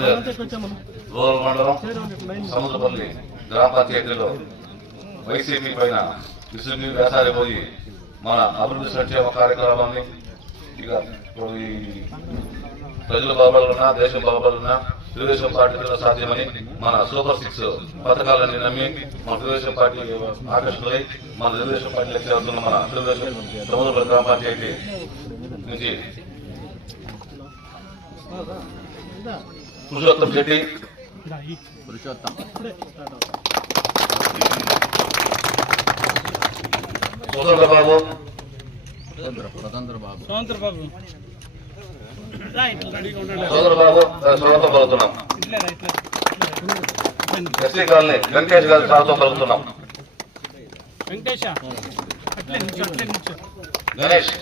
Rural మండలం సముద్రపల్లి గ్రామ పంచాయతీలో వైసీపీ పైన విసుగు వేసారిపోయి మన అభివృద్ధి సంక్షేమ కార్యక్రమాన్ని ఇక ఈ ప్రజలు బాగుపడాలన్నా దేశం బాగుపడాలన్నా తెలుగుదేశం పార్టీలో సాధ్యమని మన సూపర్ 6 పథకాలన్నీ నమ్మి మన తెలుగుదేశం పార్టీ ఆకర్షణలై మన తెలుగుదేశం పార్టీలకు చేరుతున్న మన తెలుగుదేశం సముద్రపల్లి గ్రామ పంచాయతీ నుంచి పురుషోత్తం శెట్టి సోదరబాబు స్వాగతం పలుకుతున్నాం. ఎస్సీ కాలనీ వెంకటేష్ గారి స్వాగతం పలుకుతున్నాం. గణేష్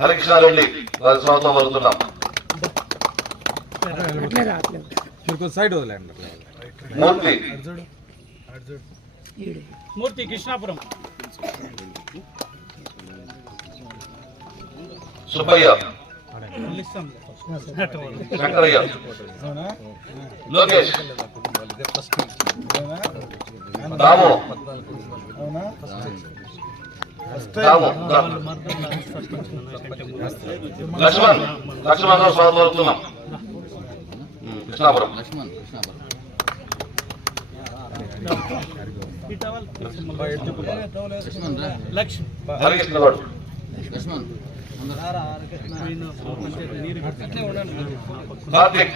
హరికృష్ణారెడ్డి వారి స్వాగతం పలుకుతున్నాం. మూర్తి కృష్ణాపురం సుబ్బయ్య శంకరయ్య లోకేష్ రాము లక్ష్మణ్ స్వాగతం పలుకుతున్నాం. కృష్ణాపురం హరికృష్ణ గౌడ్ కార్తిక్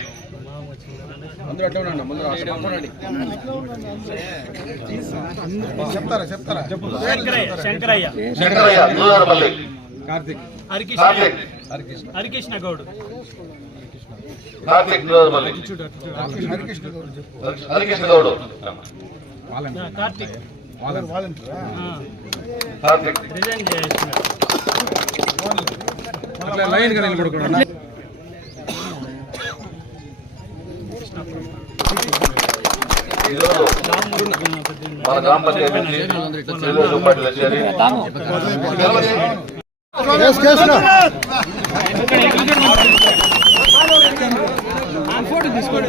శంకరయ్య నూరారపల్లి హరికృష్ణ గౌడ్ కార్తిక్ నూరారపల్లి హరికృష్ణ గౌడ్ కార్తిక్ రిజైన్ చేస్తున్నారు. లైన్ గా నిలబడుకోండి. మన గ్రామ పంచాయతీ తెలుగుదేశం పార్టీలో చేరి ఫోటో తీసుకోండి.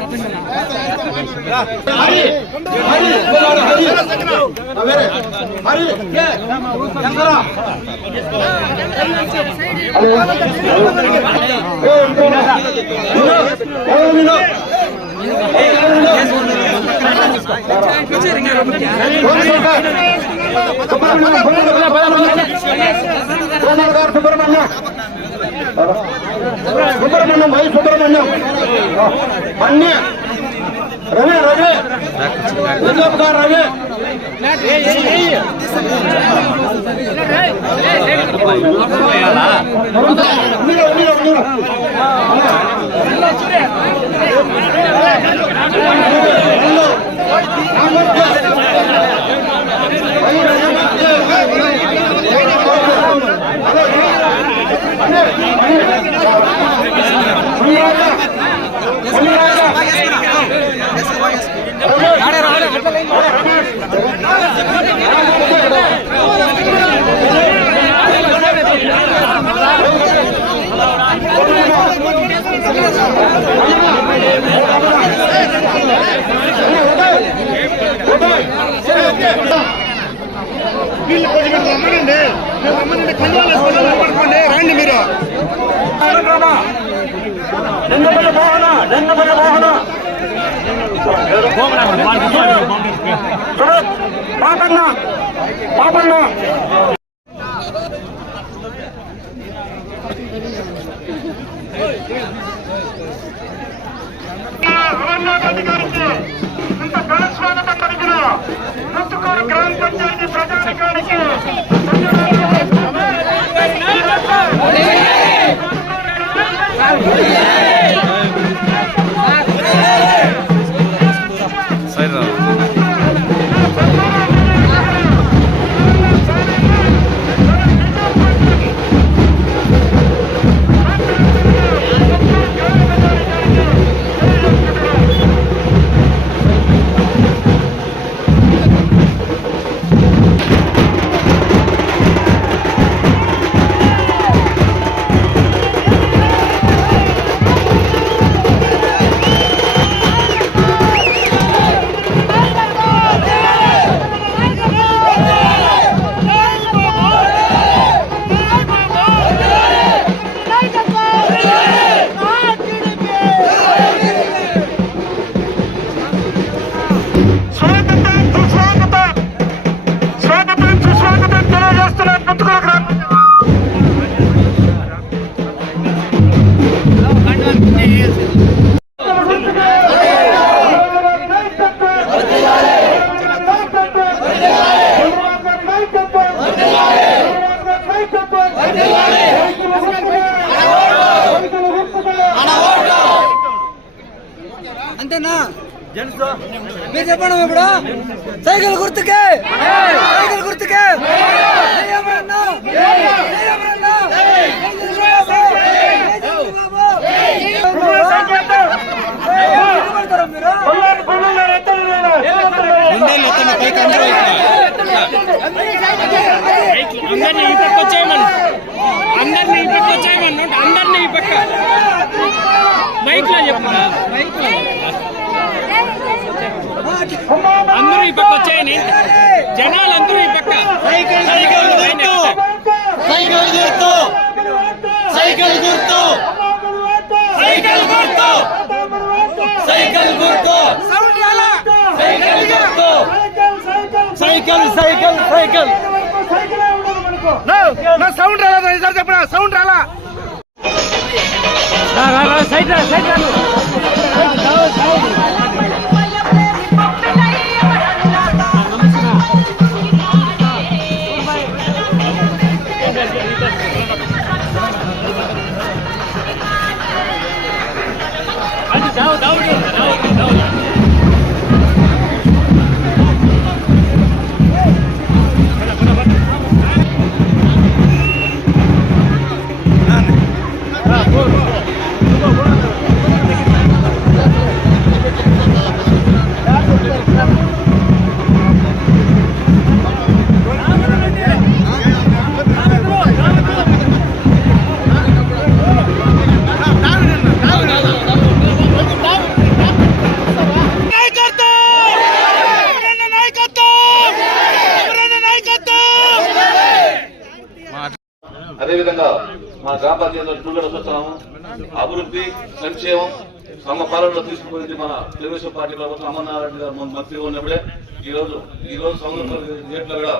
సుబ్రహ్మణ్యం వై సుబ్రహ్మణ్యం అన్య రవి రవి రవి రండి మీరు పాపన్న పాపన్న స్వాగతం పలికిన ముత్తుకూరు గ్రామ పంచాయతీ ప్రజానికానికి మీరు చెప్పండి ఇప్పుడు సైకిల్ గుర్తుకే సైకిల్ గుర్తుకే అందరినీ ఈ పక్క వచ్చేయమని అందరినీ ఈ పక్క వచ్చేయమని అందరినీ ఈ పక్క మైక్ లో చెప్పరా అందరూ ఈ పక్క వచ్చాయని జనాలు అందరూ ఈ పక్క సైకిల్ గుర్తు సైకిల్ గుర్తు సైకిల్ గుర్తు సైకిల్ గుర్తు సైకిల్ గుర్తు సైకిల్ గుర్తు సైకిల్ సైకిల్ సైకిల్ సౌండ్ రాలా సార్ చెప్పరా సౌండ్ రాలా సైడ్ సైడ్ అదేవిధంగా మా గ్రామ పంచాయతీలో టూలర్ వస్తున్నాము. అభివృద్ధి సంక్షేమం సమపాలనలో తీసుకుపోయింది మన తెలుగుదేశం పార్టీ ప్రభుత్వం. అమర్నారాయణ గారు మంత్రి ఉన్నప్పుడే ఈ రోజు సముద్రం గేట్లో కూడా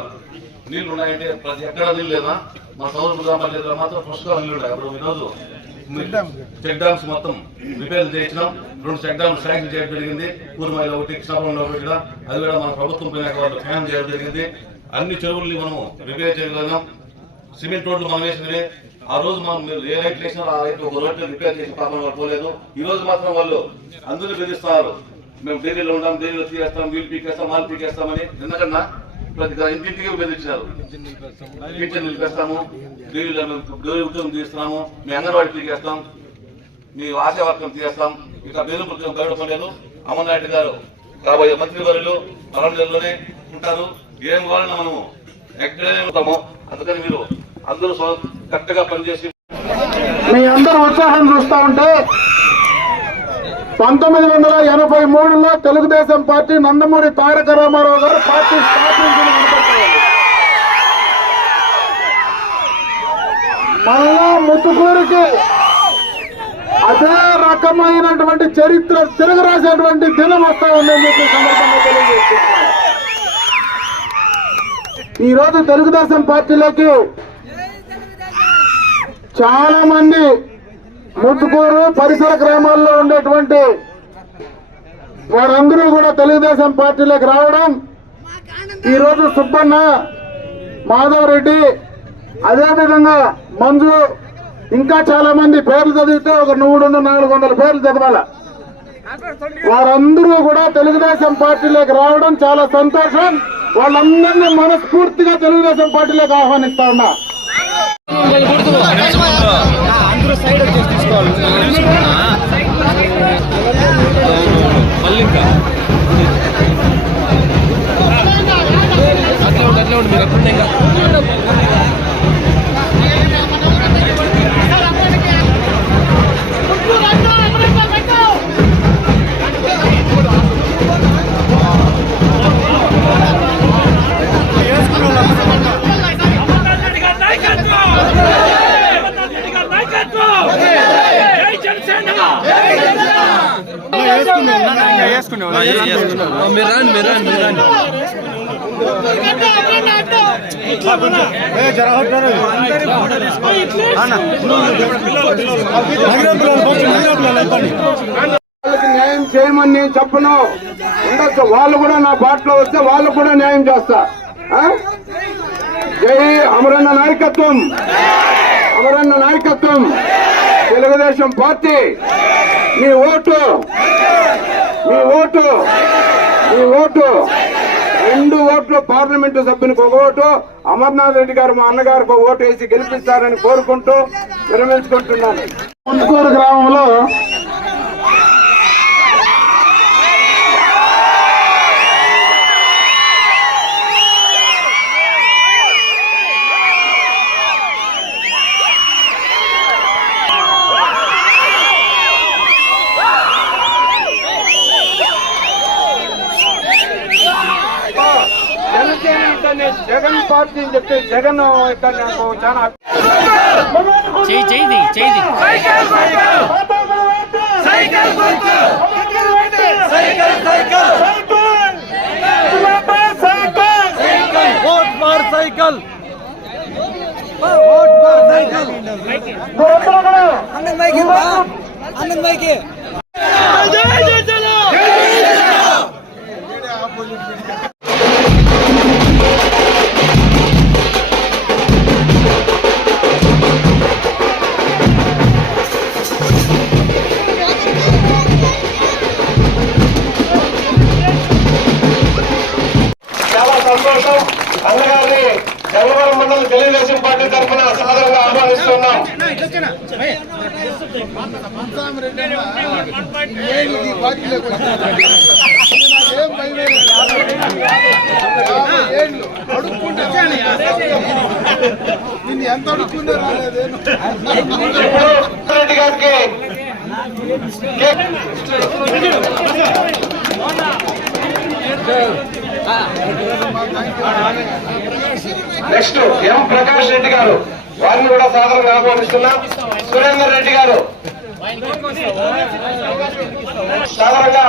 నీళ్లు ఉన్నాయంటే ప్రతి ఎక్కడ నీళ్ళు లేదా మన సముద్ర గ్రామ పంచాయతీలో మాత్రం పుష్కల నీళ్ళు ఉన్నాయి. అప్పుడు ఈరోజు చెక్ డామ్స్ మొత్తం రిపేర్ చేయించినాం. 2 చెక్ డామ్స్ శాంక్షన్ చేయడం జరిగింది. పూర్వమైలో ఒకటి కృష్ణాపురంలో పెట్టినా అది కూడా మన ప్రభుత్వం పోయినాక వాళ్ళు ఫ్యాన్ చేయడం జరిగింది. అన్ని చెరువుల్ని మనం రిపేర్ చేయగలిగాం. సిమెంట్ రోడ్లు మనం వేసినవి. ఆ రోజు మనం ఏ రైట్ వేసినా ఆ రైట్ ఒక రోడ్లు రిపేర్ చేసి పాపం వాళ్ళు పోలేదు. ఈ రోజు మాత్రం వాళ్ళు అందరూ బెదిరిస్తున్నారు. మేము డైరీలో ఉంటాం, డైరీలో తీసేస్తాం, వీళ్ళు పీకేస్తాం, వాళ్ళు పీకేస్తామని. ఎందుకన్నా ప్రతి ఇంటింటికి బెదిరించారు. కిచెన్ నిలిపేస్తాము, డైరీలో డైరీ ఉద్యోగం తీస్తున్నాము, మీ అంగన్వాడీ పీకేస్తాం, మీ ఆశా వర్గం తీస్తాం. ఇక బెదిరింపు గౌరవలేదు. అమర్నాయుడు గారు కాబోయే మంత్రి వర్యులు మరణంలోనే ఉంటారు. ఏం కావాలన్నా మనము ఎక్కడనే ఉంటాము. అందుకని మీరు అందరూ కరెక్ట్ గా పనిచేసి మీ అందరూ ఉత్సాహం చూస్తా ఉంటే 1983లో తెలుగుదేశం పార్టీ నందమూరి తారక రామారావు గారు పార్టీ స్థాపించిన మళ్ళా ముత్తుకూరికి అదే రకమైనటువంటి చరిత్ర తిరగరాసేటువంటి దినం వస్తా ఉందని చెప్పి సందర్భంగా తెలియజేస్తున్నాను. ఈ రోజు తెలుగుదేశం పార్టీలోకి చాలా మంది ముత్తుకూరు పరిసర గ్రామాల్లో ఉండేటువంటి వారందరూ కూడా తెలుగుదేశం పార్టీలోకి రావడం, ఈ రోజు సుబ్బన్న, మాధవరెడ్డి, అదేవిధంగా మంజు, ఇంకా చాలా మంది పేర్లు చదివితే ఒక 300-400 పేర్లు చదవాల. వారందరూ కూడా తెలుగుదేశం పార్టీలోకి రావడం చాలా సంతోషం. వాళ్ళందరినీ మనస్ఫూర్తిగా తెలుగుదేశం పార్టీలోకి ఆహ్వానిస్తా ఉన్నా. అందరూ సైడ్ వచ్చేసి తీసుకోవాలి. మళ్ళీ ఇంకా అట్లా ఉండి మీరు ఎప్పుడు ఇంకా న్యాయం చేయమని నేను చెప్పను. ఉండొచ్చు, వాళ్ళు కూడా నా పార్టీలో వస్తే వాళ్ళు కూడా న్యాయం చేస్తా. జై అమరన్న నాయకత్వం, అమరన్న నాయకత్వం, తెలుగుదేశం పార్టీ. మీ ఓటు ఈ ఓటు 2 ఓట్లు పార్లమెంటు సభ్యునికి 1 ఓటు, అమర్నాథ్ రెడ్డి గారు మా అన్నగారికి 1 ఓటు వేసి గెలిపిస్తారని కోరుకుంటూ విరమించుకుంటున్నాను. ముందుకూరు గ్రామంలో జగన్ పార్టీ అని చెప్తే జగన్ ఇక్కడ నాకు చాలా ఆనంద్ మైకి అన్నగారిని గంగవరం మండలం తెలుగుదేశం పార్టీ తరఫున సాదరంగా ఆహ్వానిస్తున్నాం. ఎంత అడుక్కుందో రాలేదు రెడ్డి గారికి నెక్స్ట్ ఎం ప్రకాష్ రెడ్డి గారు, వారిని కూడా సాధారణంగా ఆహ్వానిస్తున్నాం. సురేందర్ రెడ్డి గారు సాధారణంగా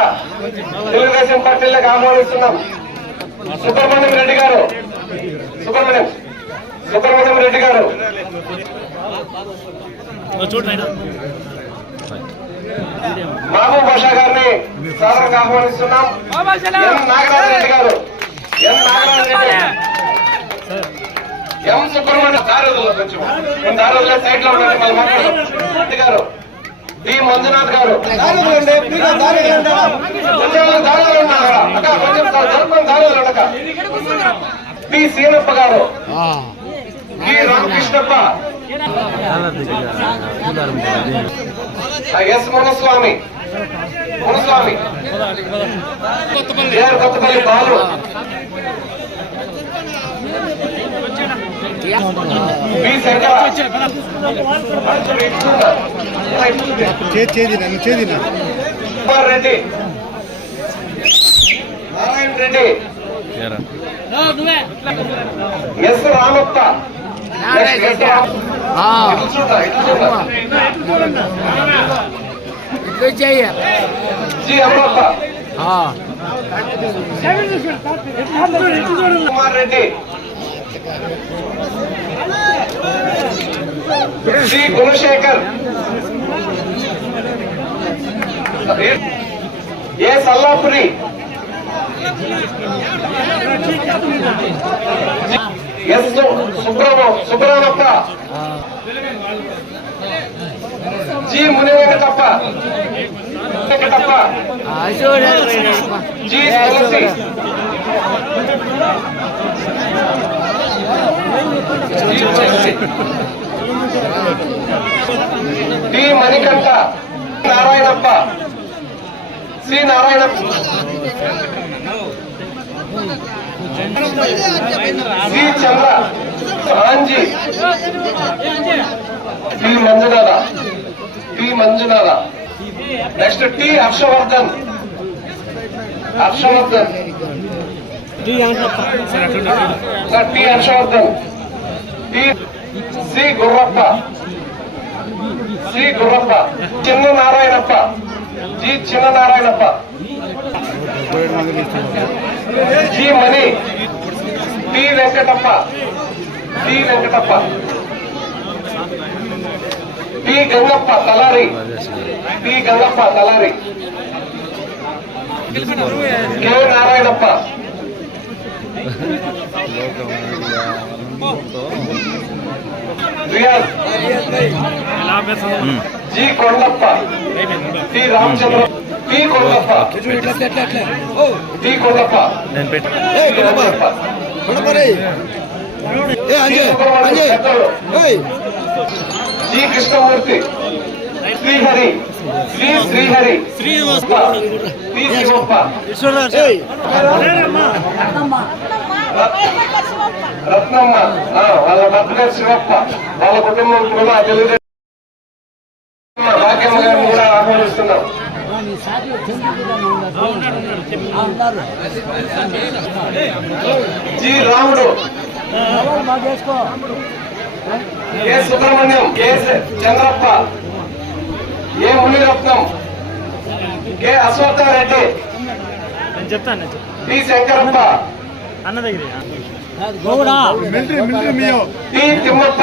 తెలుగుదేశం పార్టీలకు ఆహ్వానిస్తున్నాం. సుబ్రహ్మణ్యం రెడ్డి గారు మహబూబ్ బాషా గారిని సాధారణంగా ఆహ్వానిస్తున్నాం. ఎం నాగరాజ రెడ్డి గారు, ఎం సుబ్రహ్మణ్యం దారుల్లో సైడ్ లో ఉండండి గారు, బి మంజునాథ్ గారు పి సీనప్ప గారు, B Ramakrishnappa, S Munaswamy, Kothapalli Balu, B Shankara, Kumar Reddy, Narayana Reddy, S Ramappa, G Ammappa, Kumar Reddy, Shri Gunasekhar, A Sallapuri, S Subrahmanyappa, G Muni Venkatappa, G Tulasi, D Manikanta, Narayanappa, C Narayanappa, C Chandra, Anji, P Manjunatha, next T Harshavardhan, T Harshavardhan, C Gurrappa, Chinna Narayanappa, G Chinna Narayanappa, G Mani, T Venkatappa, P Gangappa Talari, K Narayanappa, Riyaz, G Kondappa, T Ramachandra, tea Kondappa T Kondappa G Krishnamurthy Srihari Srihari T Shivappa Ratnamma వాళ్ళ భర్త శివప్ప వాళ్ళ కుటుంబం కూడా తెలుగుదేశం భాగ్యమ్మ గారిని కూడా ఆహ్వానిస్తున్నాం. G Ramudu A Subrahmanyam K Chandrappa A Muniratnam K Ashwathareddy T Shankarappa అన్న దగ్గర T Thimmappa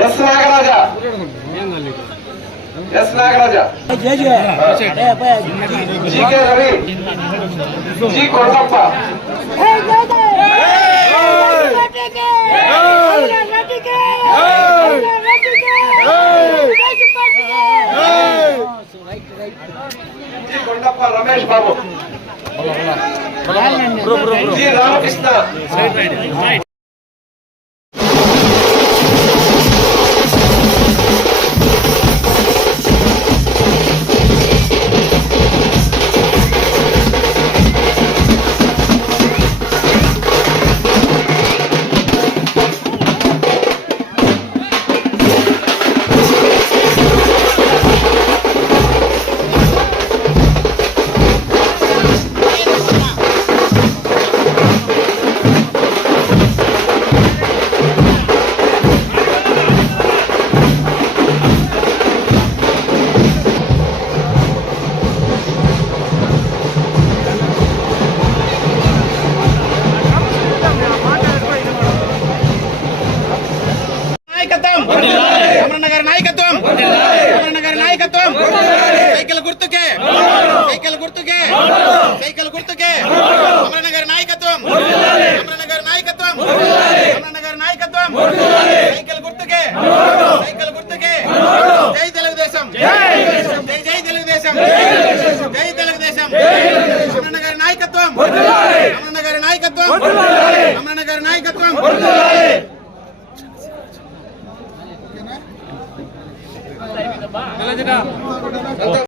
S Nagaraja GK Ravi G Kondappa G Kondappa Ramesh Babu G Ramakrishna cycle గుర్తుకే సైకిల్ గుర్తుకే సైకిల్ గుర్తుకే అమరన్న గారి నాయకత్వం అమరన్న గారి నాయకత్వం అమరన్న గారి నాయకత్వం సైకిల్ గుర్తుకే సైకిల్ గుర్తుకే జై తెలుగుదేశం జై జై తెలుగుదేశం జై తెలుగుదేశం అమరన్న గారి నాయకత్వం అమరన్న గారి నాయకత్వం అమరన్న గారి నాయకత్వం